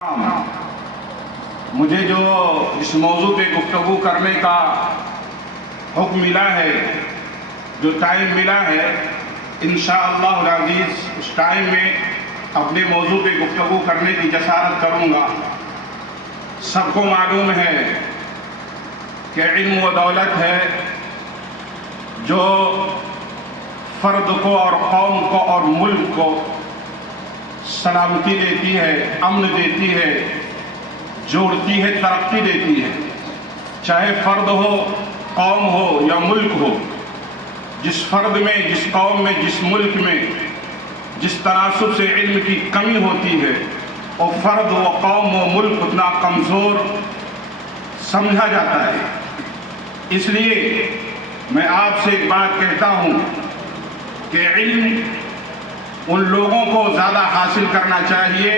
मुझे जो इस मौजू पे गुफ्तगू करने का हुक्म मिला है, जो टाइम मिला है, इंशाअल्लाह अज़ीज़ उस टाइम में अपने मौजू पे गुफ्तगू करने की जसारत करूँगा। सबको मालूम है कि इल्म व दौलत है जो फ़र्द को और कौम को और मुल्क को सलामती देती है, अमन देती है, जोड़ती है, तरक्की देती है। चाहे फ़र्द हो, कौम हो या मुल्क हो, जिस फ़र्द में, जिस कौम में, जिस मुल्क में जिस तनासुब से इल्म की कमी होती है, वो फ़र्द व कौम व मुल्क उतना कमज़ोर समझा जाता है। इसलिए मैं आपसे एक बात कहता हूँ कि इल्म उन लोगों को ज़्यादा हासिल करना चाहिए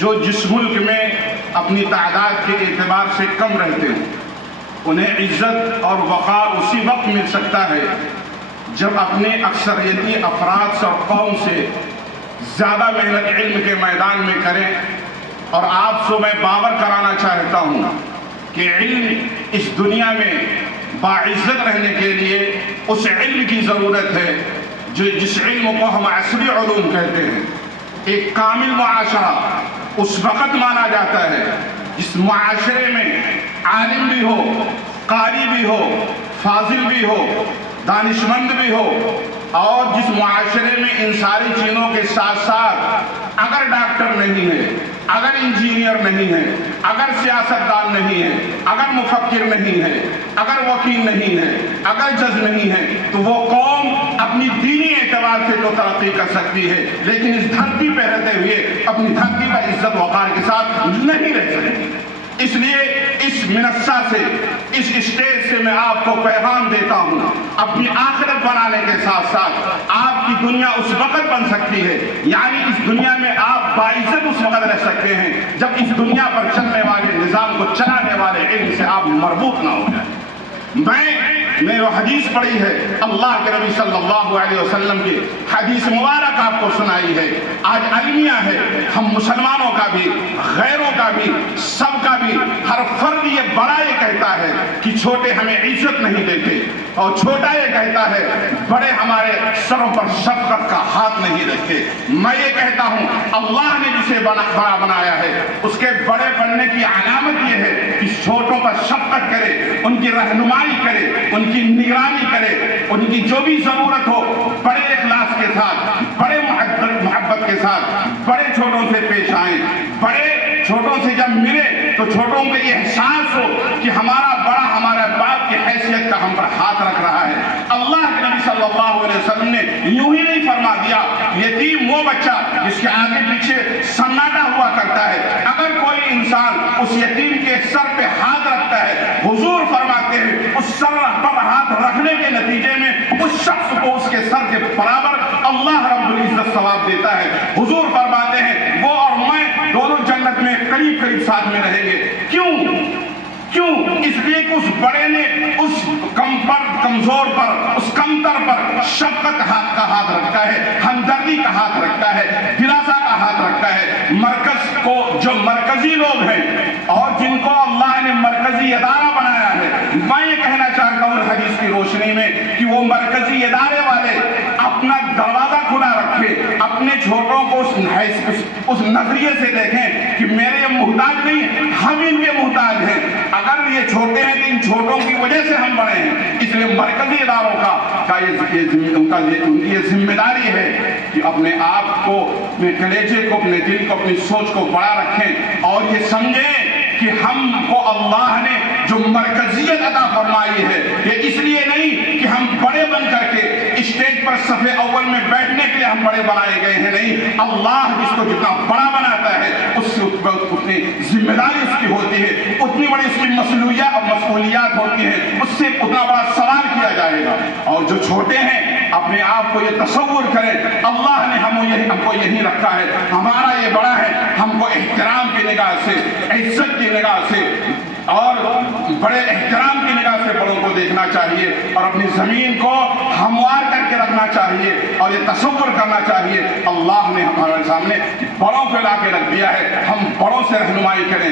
जो जिस मुल्क में अपनी तादाद के एतबार से कम रहते हैं। उन्हें इज़्ज़त और वक़ार उसी वक्त मिल सकता है जब अपने अक्सरियती अफराद से और कौम से ज़्यादा मेहनत इल्म के मैदान में करें। और आपसे मैं बावर कराना चाहता हूँ कि इल्म इस दुनिया में बाइज़्ज़त रहने के लिए उस इल्म की ज़रूरत है जिस इल्म को हम असली उलूम कहते हैं। एक कामिल मुआशरा उस वक़्त माना जाता है जिस मुआशरे में आलिम भी हो, कारी भी हो, फाजिल भी हो, दानिशमंद भी हो, और जिस मुआशरे में इन सारी चीज़ों के साथ साथ अगर डॉक्टर नहीं है, अगर इंजीनियर नहीं है, अगर सियासतदान नहीं है, अगर मुफक्किर नहीं है, अगर वकील नहीं है, अगर जज नहीं है, तो वो कौम अपनी दीनी एतबार से तो तरक्की कर सकती है, लेकिन इस धरती पे रहते हुए अपनी धरती पर इज्जत वक़ार के साथ नहीं रह सकती। इसलिए इस मिनस्सा से, इस स्टेज से मैं आपको पैगाम देता हूँ, अपनी आखिरत बनाने के साथ साथ आपकी दुनिया उस वक़्त बन सकती है, यानी इस दुनिया में आप बाइज़्ज़त उस वक़्त रह सकते हैं जब इस दुनिया पर चलने वाले निज़ाम को चलाने वाले इल्म से आप मरबूत ना हो जाए। मैंने वो हदीस पढ़ी है, अल्लाह के नबी सल्लल्लाहु अलैहि वसल्लम की हदीस मुबारक आपको सुनाई है। आज अलमिया है, हम मुसलमानों का भी, गैरों का भी, सबका भी, हर फर्द ये बड़ा ये कहता है कि छोटे हमें इज्जत नहीं देते, और छोटा ये कहता है बड़े हमारे सरों पर शफ़क़त का हाथ नहीं रखते। मैं ये कहता हूँ अल्लाह ने जिसे बड़ा बनाया है उसके बड़े बनने की अलामत ये है कि छोटों पर शफ़क़त करे, उनकी रहनुमाई करे, उनकी निगरानी करे, उनकी जो भी ज़रूरत हो बड़े इखलास के साथ, बड़े मोहब्बत के साथ बड़े छोटों से पेश आएँ। बड़े छोटों से जब मिले तो छोटों को ये एहसास हो कि हमारा बड़ा हमारा बाप की हैसियत का हम पर हाथ रख रहा है। अल्लाह के नबी सल्लल्लाहु अलैहि वसल्लम ने यूं ही नहीं फरमा दिया यतीम वो बच्चा जिसके आगे पीछे सन्नाटा हुआ करता है, अगर कोई इंसान उस यतीम के सर पे हाथ रखता है, हुजूर फरमाते हैं उस सर पर हाथ रखने के नतीजे में उस शख्स को उसके सर के बराबर अल्लाह रब्बुल इज्जत सवाब देता है। हुजूर फरमाते हैं वो और मैं दोनों जन्नत में करीब करीब साथ में रहेंगे। क्यों? इसलिए कि उस बड़े ने उस कमजोर पर, उस कमतर पर शफ़क़त का हाथ रखता है, हमदर्दी का हाथ रखता है, दिलासा का हाथ रखता है। मरकज को जो मरकजी लोग हैं और जिनको अल्लाह ने मरकजी इदारा बनाया है, मैं ये कहना चाहता हूँ हदीस की रोशनी में कि वो मरकजी इदारे वाले अपना दरवाज़ा खुला रखें, अपने छोटों को उस नजरिए से देखें कि मेरे ये मुहताज नहीं, हम इनके मुहताज हैं। अगर ये छोटे हैं तो इन छोटों की वजह से हम बड़े हैं। इसलिए मरकजी इदारों का ये जिम्मेदारी है कि अपने आप को, अपने कलेजे को, अपने दिल को, अपनी सोच को बड़ा रखें और ये समझें कि हमको अल्लाह ने जो मरकजियत अता फरमाई है ये इसलिए नहीं कि हम बड़े बन करके स्टेज पर सफ़े अव्वल में बैठने के लिए हम बड़े बनाए गए हैं। नहीं, अल्लाह जिसको जितना बड़ा बनाता है उससे उतनी जिम्मेदारी उसकी होती है, उतनी बड़ी उसकी मसूलियात होती है, उससे उतना बड़ा सवाल किया जाएगा। और जो छोटे हैं अपने आप को ये तसव्वुर करें अल्लाह ने हमको यही रखा है, हमारा ये बड़ा है, हमको एहतराम की निगाह से, इज्जत की निगाह से اور بڑے احترام کی نگاہ سے بڑوں کو دیکھنا چاہیے اور اپنی زمین کو ہموار کر کے رکھنا چاہیے اور یہ تصور کرنا چاہیے اللہ نے ہمارے سامنے بڑوں کو لا کے رکھ دیا ہے، ہم بڑوں سے رہنمائی کریں،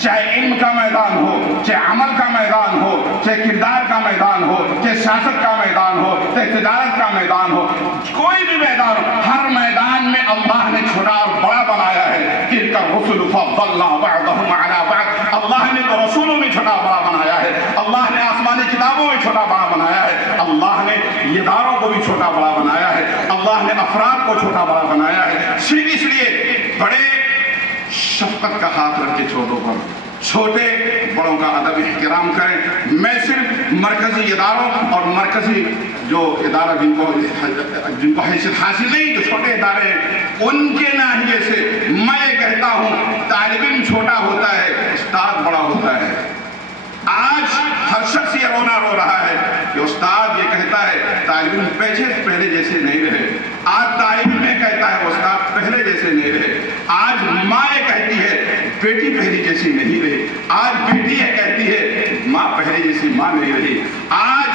چاہے علم کا میدان ہو، چاہے عمل کا میدان ہو، چاہے کردار کا میدان ہو، چاہے سیاست کا میدان ہو، چاہے تجارت کا میدان ہو، کوئی بھی میدان ہو، ہر میدان میں اللہ نے چھوٹا اور بڑا بنایا ہے۔ تلک الرسل فضلنا بعضهم على بعض، اللہ نے تو رسولوں میں چھوٹا بڑا بنایا ہے، اللہ نے آسمانی کتابوں میں چھوٹا بڑا بنایا ہے، اللہ نے اداروں کو بھی چھوٹا بڑا بنایا ہے، اللہ نے افراد کو چھوٹا بڑا بنایا ہے، صرف اس لیے بڑے شفقت کا ہاتھ رکھ کے چھوٹوں پر، چھوٹے بڑوں کا ادب احترام کریں۔ میں صرف مرکزی اداروں اور مرکزی جو ادارہ جن کو حیثیت حاصل نہیں، جو چھوٹے ادارے ہیں، ان کے ناحیے سے میں یہ کہتا ہوں طالب علم چھوٹا ہوتا ہے، استاد بڑا ہوتا ہے۔ آج ہر شخص یہ رونا رو رہا ہے کہ استاد یہ کہتا ہے طالب علم پہلے جیسے نہیں رہے، آج طالب علم یہ کہتا ہے استاد پہلے جیسے نہیں رہے، آج ماں یہ کہتی ہے بیٹی پہلے جیسی نہیں رہی، آج بیٹی یہ کہتی ہے ماں پہلے جیسی ماں نہیں رہی، آج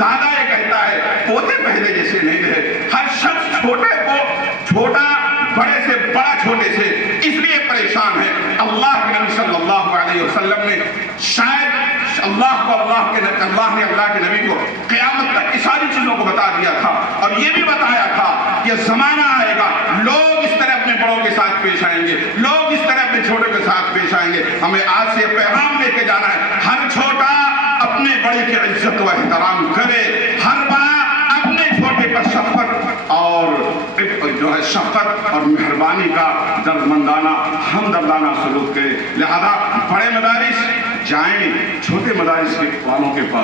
دادا یہ کہتا ہے پوتے پہلے جیسے نہیں رہے۔ ہر شخص چھوٹے کو چھوٹا، بڑے سے بڑا چھوٹے سے اس لیے پریشان ہے۔ اللہ کے نبی صلی اللہ علیہ وسلم نے شاید اللہ نے اللہ کے نبی کو قیامت تک کی ساری چیزوں کو بتا دیا تھا اور یہ بھی بتایا تھا کہ زمانہ آئے گا لوگ اس طرح اپنے بڑوں کے ساتھ پیش آئیں گے، لوگ اس طرح اپنے چھوٹے کے ساتھ پیش آئیں گے۔ ہمیں آج سے پیغام لے کے جانا ہے، ہر چھوٹا اپنے بڑے کی عزت و احترام کرے، ہر بڑا اپنے چھوٹے پر شفقت اور مہربانی کا دردمندانہ ہمدردانہ سلوک کرے۔ لہذا بڑے مدارس جائیں چھوٹے مدارس کے والوں کے پاس۔